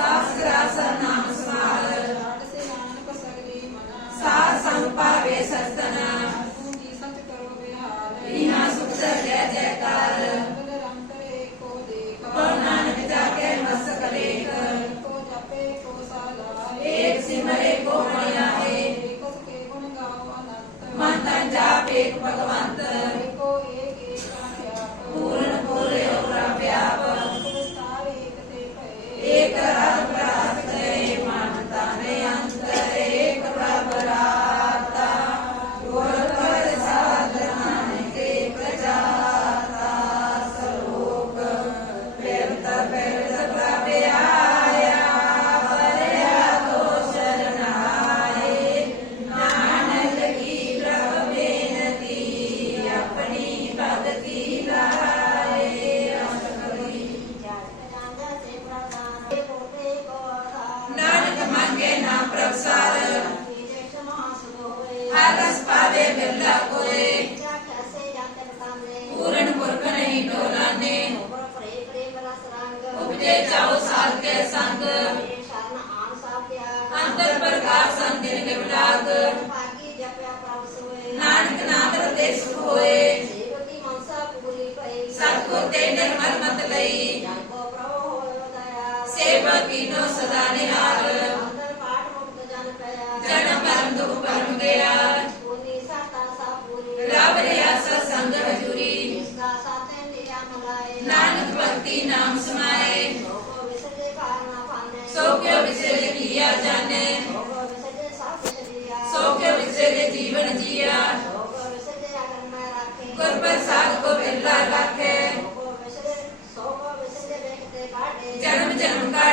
Sás graça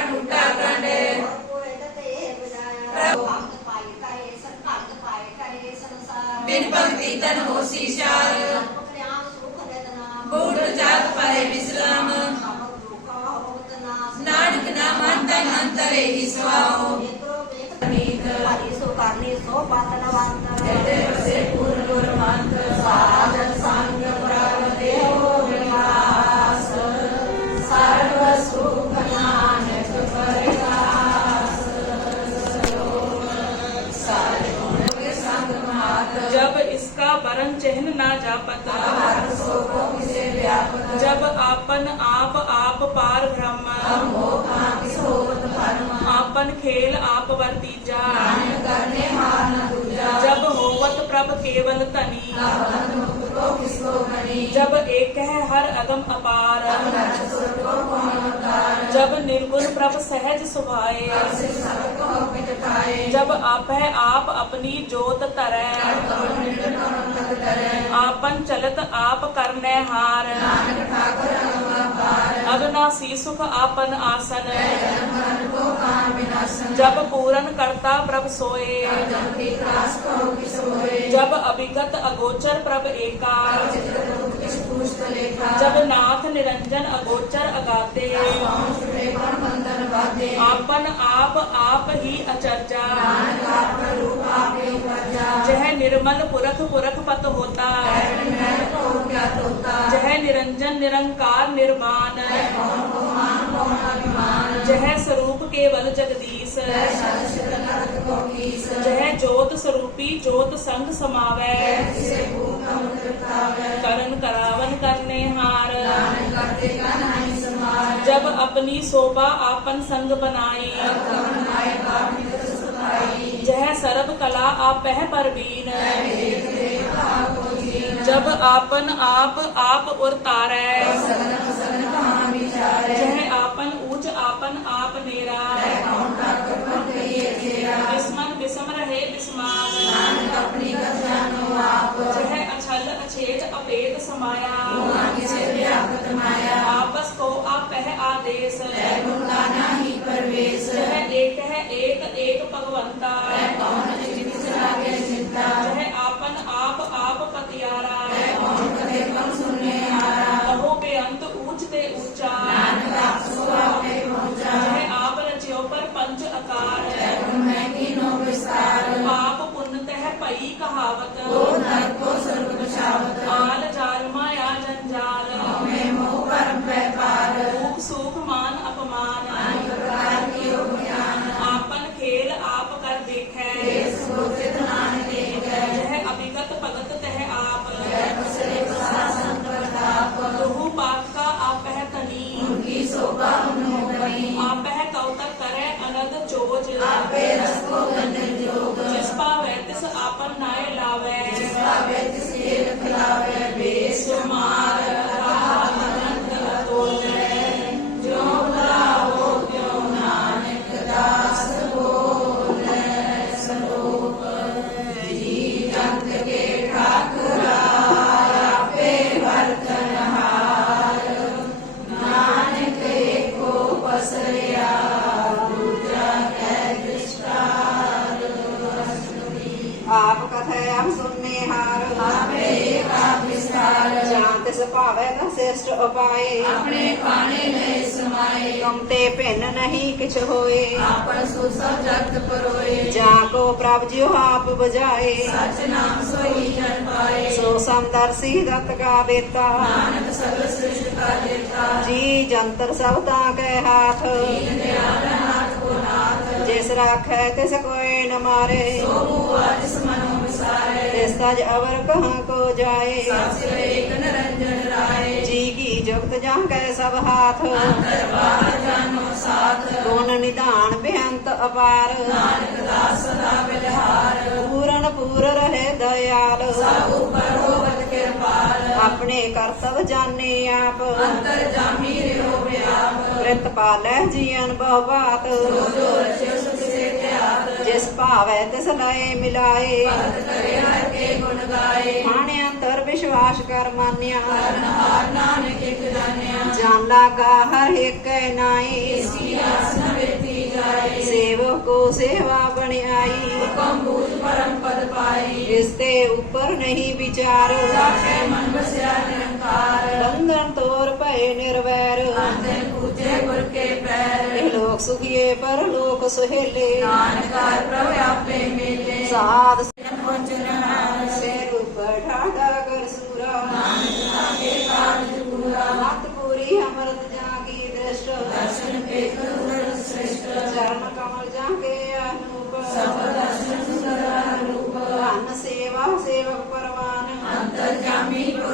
ਜਨਮ ਕਾ ਟੂਟਾ ਗਾਂਡੇ ਕੋਏ ਤੇ ਬਜਾਇਆ ਭਗਤ ਪਾਈ ਕਰੇ ਸੰਭਗਤ ਪਾਈ ਕਰੇ ਸੰਸਾਰ ਬਿਨ चिन्ह ना जापत जब आपन आप आप पार ब्रह्म आपन खेल आप वर्तीजा जब होवत प्रभ केवल तनी जब एक है हर अगम अपार जब निर्गुण प्रभ सहज सुभाए जब आप है आप अपनी जोत तरੈ आपन चलत आप करने हार अविनाशी सुख आपन आसन जब पूरन करता प्रभ सोए जब अभिगत अगोचर प्रभ एकार जब नाथ निरंजन अगोचर अगाते। आपन आप आप ही अचर्जा जह निर्मल पुरख पुरख पत होता। जह निरंजन निरंकार निर्माण। ਕੋ ਅਭਿਮਾਨ। ਜਹ ਸਰੂਪ ਕੇਵਲ ਜਗਦੀਸ਼। ਲੈ ਸਤ ਸਿਧ ਨਰਕ ਕੋ ਕੀਸ। ਜਹ ਜੋਤ ਸਰੂਪੀ ਜੋਤ ਸੰਗ ਸਮਾਵੈ। ਜਹ ਕਿਸੇ ਭੂਤਮ ਕਰਤਾਵੈ ਕਰਨ ਕਰਾਵਨ ਕਰਨੇ ਹਾਰ। ਨਾਨਕ ਕਰਤੇ ਕਾ ਨਾਹੀ ਸਮਾਰ। ਜਬ ਆਪਣੀ ਸੋਭਾ ਆਪਨ ਸੰਗ ਬਨਾਈ। ਤਬ ਕਮਨ ਆਏ ਬਾਪ ਨਿਕਟ ਸੁਖਾਈ। ਜਹ ਸਰਬ ਕਲਾ ਆਪਹਿ ਪਰਵੀਨ। ਮੈਂ ਦੇਖ ਦੇਖ ਆਪ जब आपन आप आप उरतारै जह आपन ऊंच आपन आप नेरा। बिस्मन बिसम रहे बिस्मान। जह अछल अछेज अपेत समाया। आपस को आपह आदेश। जह एक है एक एक भगवंता। जह आप आप पतियारा कहो una vez ਉਪਾਏ ਆਪਣੇ ਪਾਣੇ ਲੈ ਸਮਾਏ। ਤੁਮ ਤੇ ਭਿੰਨ ਨਹੀਂ ਕਿਛ ਹੋਏ। ਆਪਨ ਸੋ ਸਭ ਜਗਤ ਪਰੋਏ। ਜਾ ਕੋ ਪ੍ਰਭ ਜਿਉ ਆਪ ਬੁਝਾਏ। ਸਚ ਨਾਮ ਸੋਈ ਜਨ ਪਾਏ। ਸੋ ਸਮਦਰਸੀ ਦਤ ਕਾ ਬੇਤਾ। ਨਾਨਕ ਸਗਲ ਸ੍ਰਿਸ਼ਟ ਕਾ ਦੇਤਾ ਜੀ ਜੰਤਰ ਸਭ ਤਾਂ ਕੈ ਹਾਥ। ਦੀਨ ਦਿਆਲ ਨਾਥ ਕੋ ਨਾਥ। ਜਿਸ ਰਾਖੈ ਤਿਸ ਕੋਇ ਨ ਮਾਰੇ। ਸੋ ਮੂਹ ਜਿਸ ਮਨੋ ਵਿਸਾਰੇ। ਤਿਸ ਤਜ ਅਵਰ ਕਹਾਂ ਕੋ ਜਾਏ। ਸਭ ਸਿਰ ਏਕ ਨਿਰੰਜਨ ਰਾਏ। ਭਗਤ ਜਾਂ ਕੈ ਸਭ ਹਾਥ। ਗੁਣ ਨਿਧਾਨ ਬੇਅੰਤ ਅਪਾਰ। ਪੂਰਨ ਪੂਰ ਰਹੇ ਦਇਆਲ। ਸਭ ਉਪਰ ਹੋਵਤ ਆਪਣੇ ਕਰਤਵ ਜਾਣੇ ਆਪ। ਅੰਤਰ ਜਾਮੀ ਰਿਓ ਬਿਆਪ ਪ੍ਰਿਤ ਪਾਲੈ ਜੀਵਨ ਬਹੁ ਜੋ ਜੋ ਜਿਸ ਭਾਵੈ ਤਿਸ ਲਏ ਮਿਲਾਏ ਭਗਤ ਕਰੇ ਹਰ ਕੇ ਗੁਣ ਗਾਏ ਖਾਣੇ ਅੰਤਰ ਵਿਸ਼ਵਾਸ ਕਰ ਮਾਨਿਆ ਹਾਰ ਨਾਨਕ ਇਕ ਜਾਣਿਆ ਜਾਨ ਲਾਗਾ ਹਰ ਇੱਕ ਨਾਈ ਇਸ ਕੀ ਆਸ ਨ ਵੇਤੀ ਜਾਏ ਸੇਵਕ ਕੋ ਸੇਵਾ ਬਣਾਈ ਹੁਕਮ ਬੂਝ ਪਰਮ ਪਦ ਪਾਈ ਇਸ ਤੇ ਉੱਪਰ ਨਹੀਂ ਵਿਚਾਰ ਜਾਪੇ ਮਨ ਵਸਿਆ ਨਿਰੰਕਾਰ ਬੰਧਨ ਤੋਰ ਭਏ ਨਿਰਵੈਰ। ਅੰਤੇ ਪੂਜੇ ਗੁਰ ਕੇ ਪੈਰ। ਇਹ ਲੋਕ ਸੁਖੀਏ ਪਰ ਲੋਕ ਸੁਹੇਲੇ। ਨਾਨਕਾਰ ਪ੍ਰਭ ਆਪੇ ਮੇਲੇ। ਸਾਧ ਪਹੁੰਚਨਾ ਸੇ ਰੂਪ ਠਾਡਾ ਕਰ ਸੂਰਾ। ਨਾਨਕ ਕੇ ਕਾਰਜ ਪੂਰਾ। ਮਤ ਪੂਰੀ ਅਮਰਤ ਜਾ ਕੀ ਦ੍ਰਿਸ਼ਟ। ਦਰਸ਼ਨ ਪੇਖ ਉਦਰ ਸ੍ਰਿਸ਼ਟ। ਚਰਨ ਕਮਲ ਜਾ ਕੇ ਅਨੂਪ। ਸਭ ਦਰਸ਼ਨ ਸੁੰਦਰ ਰੂਪ। ਧਨ ਸੇਵਾ ਸੇਵਕ ਪਰਵਾਨ। ਅੰਤਰ ਜਾਮੀ ਗੁਰ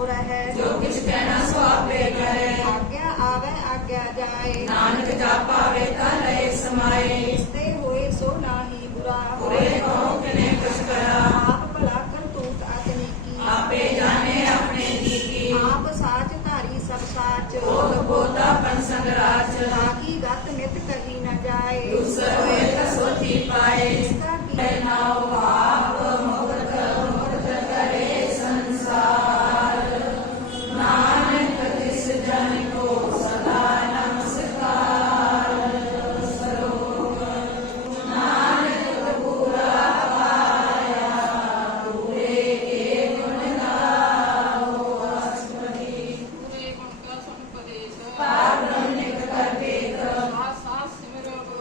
ਅਲਿਪ ਤੋ ਜੋ ਕਿਛ ਕਹਿਣਾ ਸੋ ਆਪੇ ਕਹੈ ਆਗਿਆ ਆਵੈ, ਆਗਿਆ ਜਾਏ। ਨਾਨਕ ਜਾਪਾਵੇ, ਤਾ ਲਏ ਸਮਾਏ। Thank you.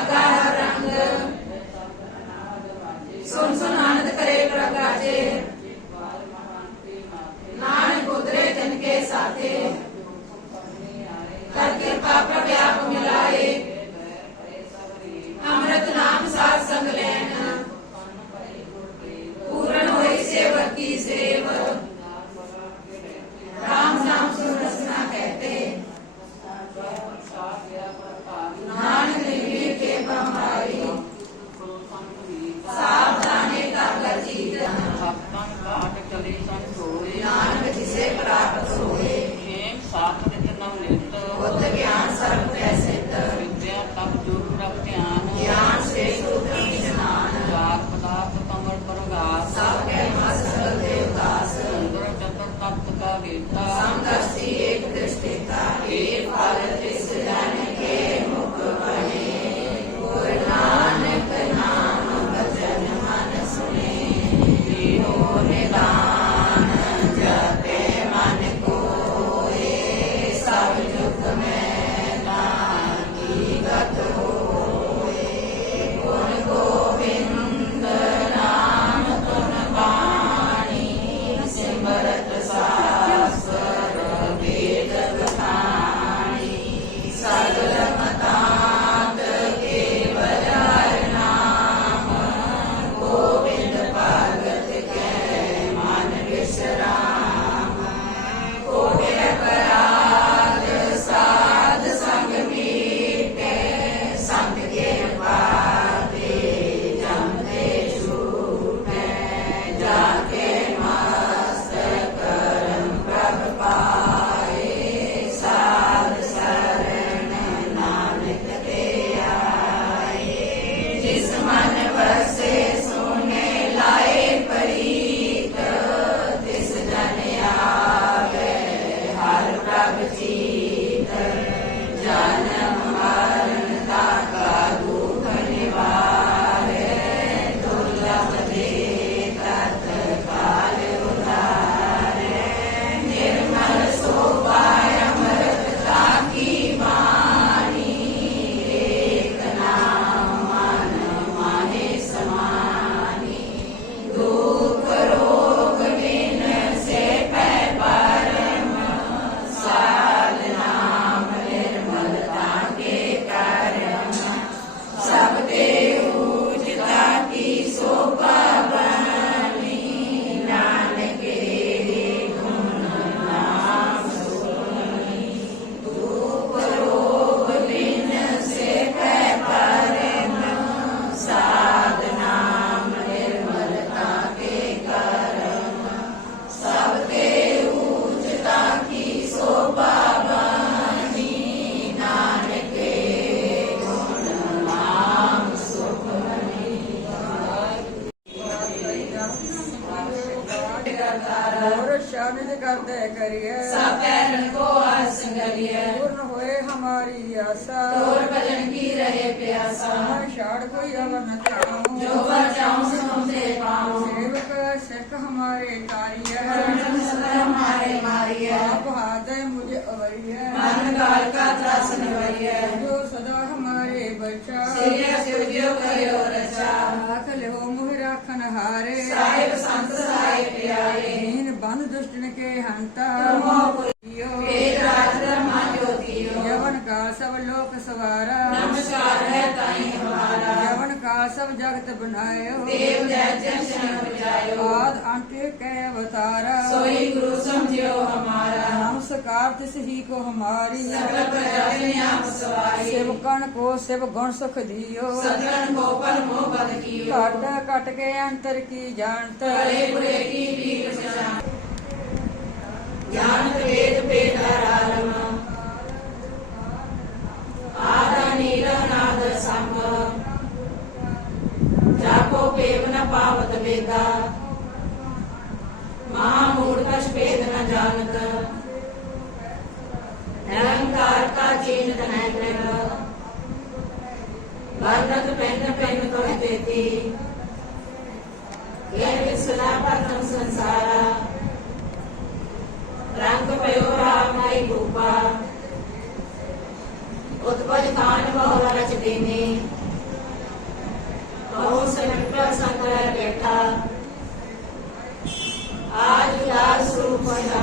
da ਅਵਤਾਰ ਹੋਰ ਸ਼ਾਮਿਲ ਕਰਦੇ ਕਰੀਏ। ਸਭ ਪੈਰਨ ਕੋ ਆਸੰਗਰੀਏ ਪੂਰਨ ਹੋਏ ਹਮਾਰੀ ਆਸਾ। ਤੋਰ ਭਜਨ ਕੀ ਰਹੇ ਪਿਆਸਾ। ਹਰ ਛਾੜ ਕੋਈ ਅਵਨ ਚਾਹੂੰ ਜੋ ਵਰ ਚਾਹੂੰ ਸੋ ਤੇ ਪਾਉਂ। ਸੇਵਕ ਸਿੱਖ ਹਮਾਰੇ ਕਾਰੀਏ। ਹਰਮਨ ਸਦਾ ਹਮਾਰੇ ਮਾਰੀਏ। ਆਪ ਹਾਦੇ ਮੁਝ ਅਵਰੀਏ। ਮਨ ਕਾਲ ਕਾ ਤ੍ਰਾਸ ਨਵਰੀਏ। ਜੋ ਸਦਾ ਹਮਾਰੇ ਬਚਾ। ਸਿਰਿਆ ਸਿਵ ਜਿਉ ਕਰਿਓ ਰਚਾ। ਆਖ ਲਿਓ ਰਖਨ ਹਾਰੇ। ਸਾਹਿਬ ਸੰਤ ਸਹਾਇ ਪਿਆਰੇ। ਹੀਨ ਬੰਦ ਦੁਸ਼ਟਨ ਕੇ ਹੰਤਾ। ਤੁਮੋ ਪੁਰਿਓ। ਵੇਦ ਰਾਜ ਧਰਮਾ ਜੋਤਿਓ। ਯਵਨ ਕਾ ਸਭ ਲੋਕ ਸਵਾਰਾ। ਸਭ ਜਗਤ ਬਨਾਇਓ ਦੇਵ ਜਨ ਸ਼ਰਨ ਬਜਾਇਓ ਆਦ ਅੰਤ ਕੈ ਅਵਤਾਰਾ। ਸੋਈ ਗੁਰੂ ਸਮਝਿਓ ਹਮਾਰਾ। ਨਮਸਕਾਰ ਤਿਸ ਹੀ ਕੋ ਹਮਾਰੀ। ਸਗਲ ਪ੍ਰਜਾ ਨੇ ਆਪ ਸਵਾਰੀ। ਸਿਵਕਣ ਕੋ ਸਿਵ ਗੁਣ ਸੁਖ ਦਿਓ। ਸਤਨ ਕੋ ਪਰ ਮੋਹ ਬਲ ਕੀਓ। ਘਾਟਾ ਘਟ ਕੇ ਅੰਤਰ ਕੀ ਜਾਣਤ। ਹਰੇ ਪੁਰੇ ਕੀ ਵੀਰ ਜਾਣ। ਗਿਆਨ ਵੇਦ ਵੇਦ ਆਰਾਲਮ ਆਦ ਨੀਲ ਨਾਦ ਸੰਗ ਪਾਵਤ ਵੇਦਾ। ਮਹਾ ਮੂੜ ਕਛ ਭੇਦ ਨ ਜਾਣਤ। ਨਿਰੰਕਾਰ ਕਾ ਚੀਨ ਤਨੈ ਪ੍ਰਭ ਵਰਨਤ ਪੈਨ ਪੈਨ ਤੋਹਿ ਦੇਤੀ। ਇਹ ਵਿਸਲਾ ਪ੍ਰਥਮ ਸੰਸਾਰਾ। ਰੰਗ ਪਇਓ ਰਾਮ ਨਾਈ ਰੂਪਾ। ਉਤਪਜ ਕਾਨ ਬਹੁ ਰਚ ਦੇਨੇ। ਬਹੁ সাকার বেটা আজ ক্লাসরুম পয়সা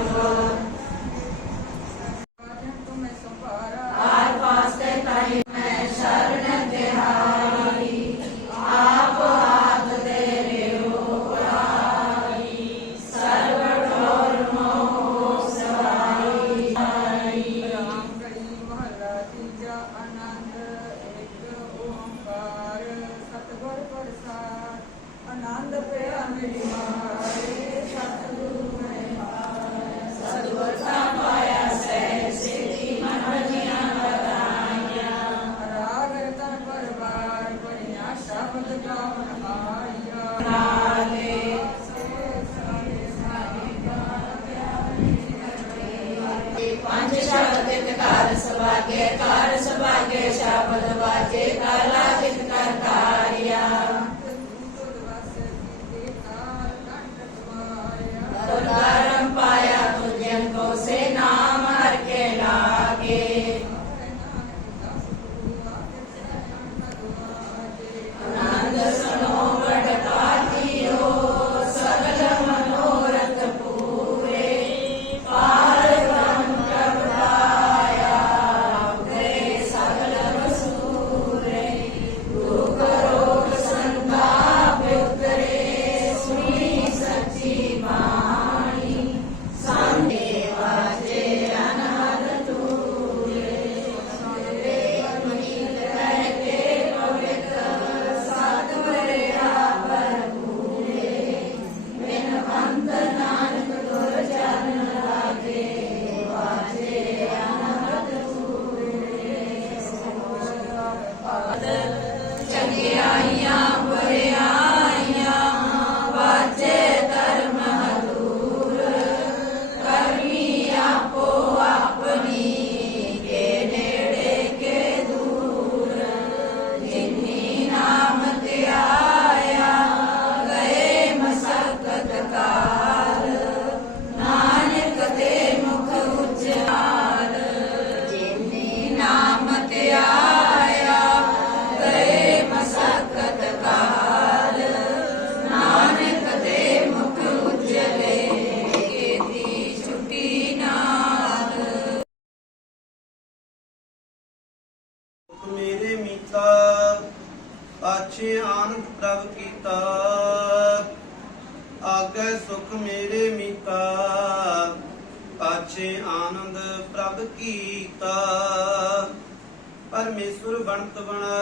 Amen.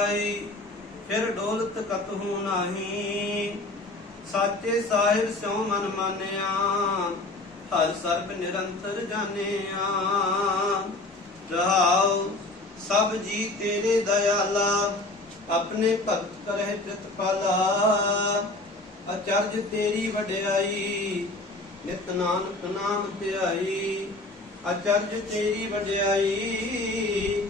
ਪਾਈ ਫਿਰ ਡੋਲਤ ਕਤਹੂ ਨਾਹੀ। ਸਾਚੇ ਸਾਹਿਬ ਸਿਉ ਮਨ ਮਾਨਿਆ, ਹਰ ਸਰਬ ਨਿਰੰਤਰ ਜਾਣਿਆ। ਰਹਾਉ ਸਭ ਜੀ ਤੇਰੇ ਦਇਆਲਾ, ਆਪਣੇ ਭਗਤ ਕਰਹਿ ਪ੍ਰਤਪਾਲਾ। ਅਚਰਜ ਤੇਰੀ ਵਡਿਆਈ, ਨਿਤ ਨਾਨਕ ਨਾਮ ਧਿਆਈ। ਅਚਰਜ ਤੇਰੀ ਵਡਿਆਈ